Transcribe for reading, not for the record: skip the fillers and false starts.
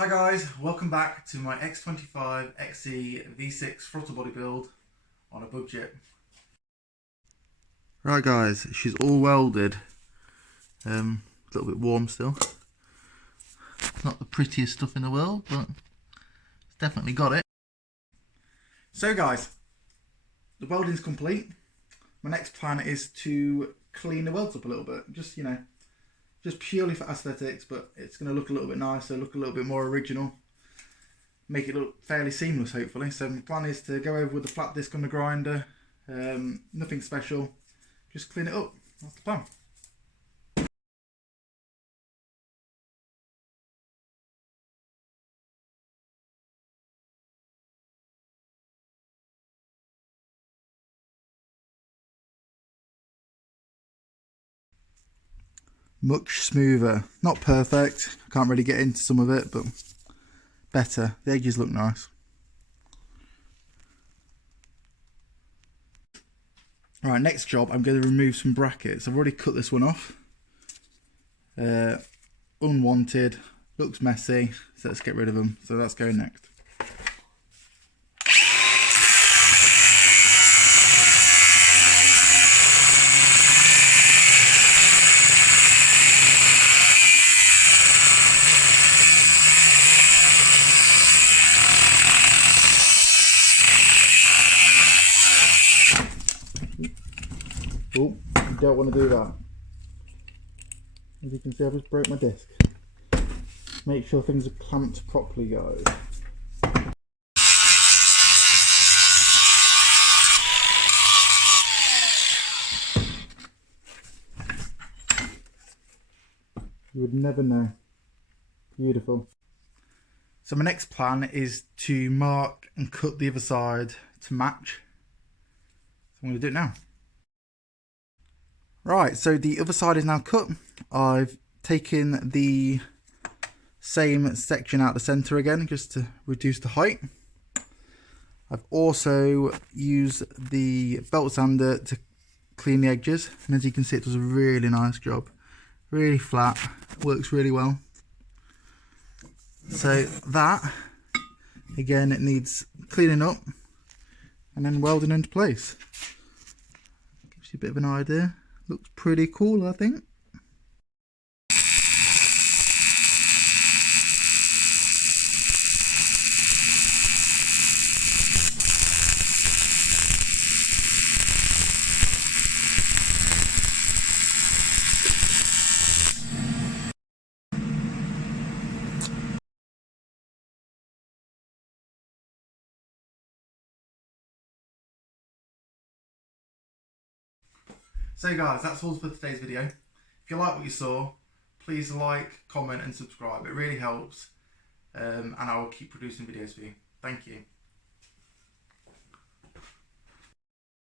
Hi guys, welcome back to my X25XE V6 throttle body build on a bug jet. Right guys, she's all welded. A little bit warm still. Not the prettiest stuff in the world, but it's definitely got it. So guys, the welding's complete. My next plan is to clean the welds up a little bit. Just purely for aesthetics, but it's going to look a little bit nicer, look a little bit more original, make it look fairly seamless hopefully. So my plan is to go over with the flat disc on the grinder, nothing special, just clean it up. That's the plan. Much smoother, not perfect, can't really get into some of it, but better. The edges look nice. Right, next job, I'm going to remove some brackets. I've already cut this one off. Unwanted, looks messy, so let's get rid of them. So that's going next. Oh, you don't want to do that. As you can see, I've just broke my disc. Make sure things are clamped properly, guys. You would never know. Beautiful. So my next plan is to mark and cut the other side to match. So I'm going to do it now. Right, so the other side is now cut. I've taken the same section out the centre again just to reduce the height. I've also used the belt sander to clean the edges, and as you can see it does a really nice job. Really flat, works really well. So that, again, it needs cleaning up and then welding into place. Gives you a bit of an idea. Looks pretty cool, I think. So guys, that's all for today's video. If you like what you saw, please like, comment and subscribe. It really helps, and I will keep producing videos for you. Thank you.